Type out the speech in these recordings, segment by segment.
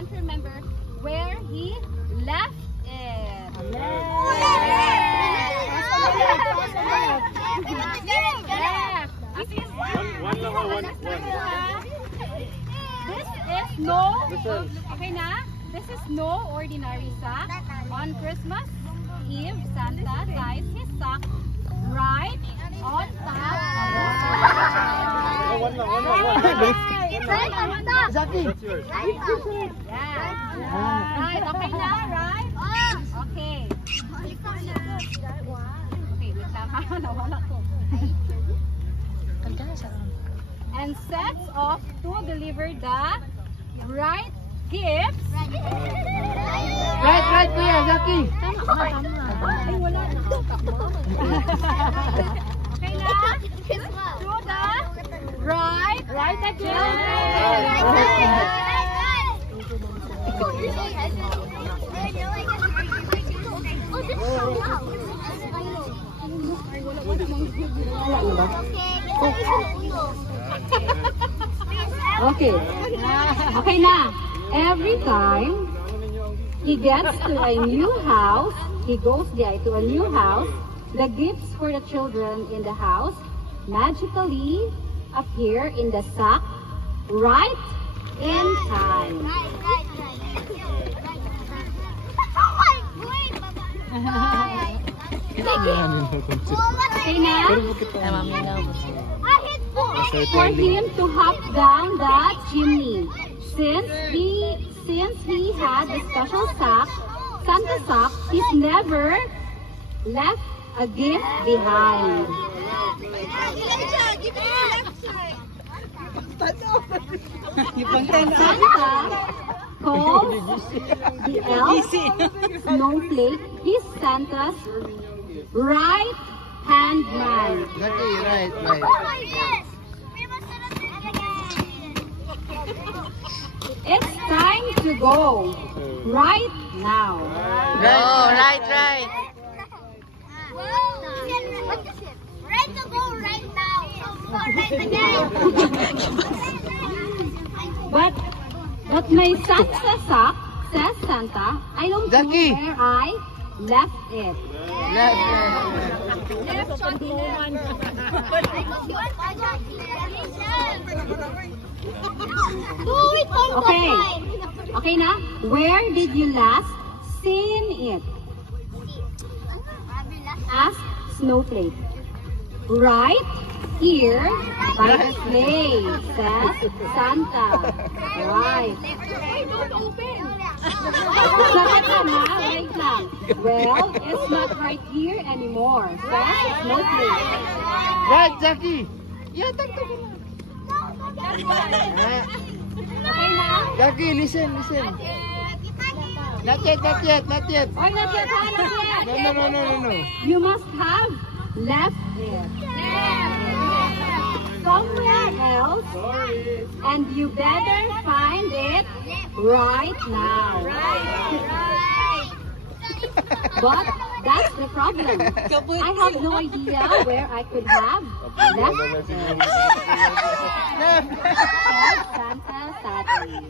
can't remember where he left it. This is no, okay na? This is no ordinary sack. On Christmas Eve, Santa ties his sack right on top of the Zaki. Right, okay na, right? Okay. Okay, wait lang ha, nawala ko. And sets off to deliver the right gifts. Right, kuya, Zaki. Ay, wala na. Okay na? To the right again. Okay. Okay na. Every time he gets to a new house, he goes there to a new house, the gifts for the children in the house magically appear in the sack right in time. Okay na? For him to hop down the chimney. Since he had a special sack, Santa sack, he's never left a gift behind. Santa calls the elf Snowflake his Santa's right-hand man. Zaki, right. It's time to go right now. Right. Right to go right now. Right again. But my Santa sack, says Santa, I don't know Zaki. where I left it. Okay na? Where did you last seen it? Asked Snowflake. Right here by the sleigh, says Santa. Right. Wait lang. Well, it's not right here anymore, says Snowflake. Right, Zaki. Okay na? Zaki, listen. Not yet. Or not yet, No. You must have left it somewhere else, and you better find it right now. But that's the problem. I have no idea where I could have left it. Said Santa sadly.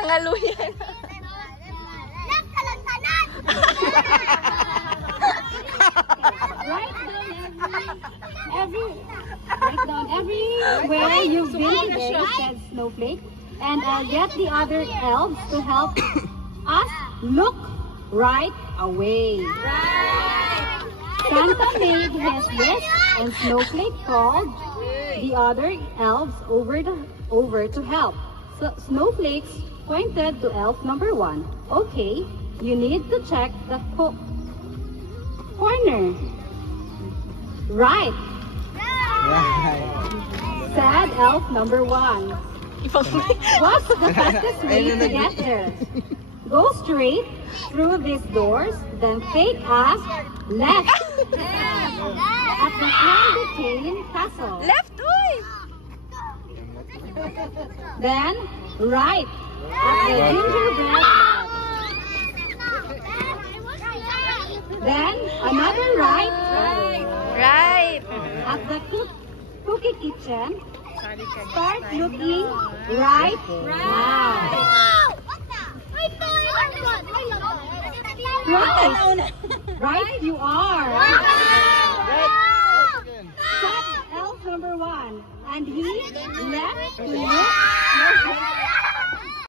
Nangaluyan. Write down everywhere you've been today, said Snowflake, and I'll get the other elves to help us look right away. Santa made his list, and Snowflake called the other elves over to help. So Snowflakes pointed to elf number 1. Okay, you need to check the corner. Right, said elf number 1. What's the fastest way to get there? Go straight through these doors, then take us left at the Candy Cane Castle. Left, uy! Then right at the Gingerbread Man. Then another right Right. at the Cookie Kitchen. Start looking right now. Right. Right, you are. Right. Stop elf number 1. And he left to look.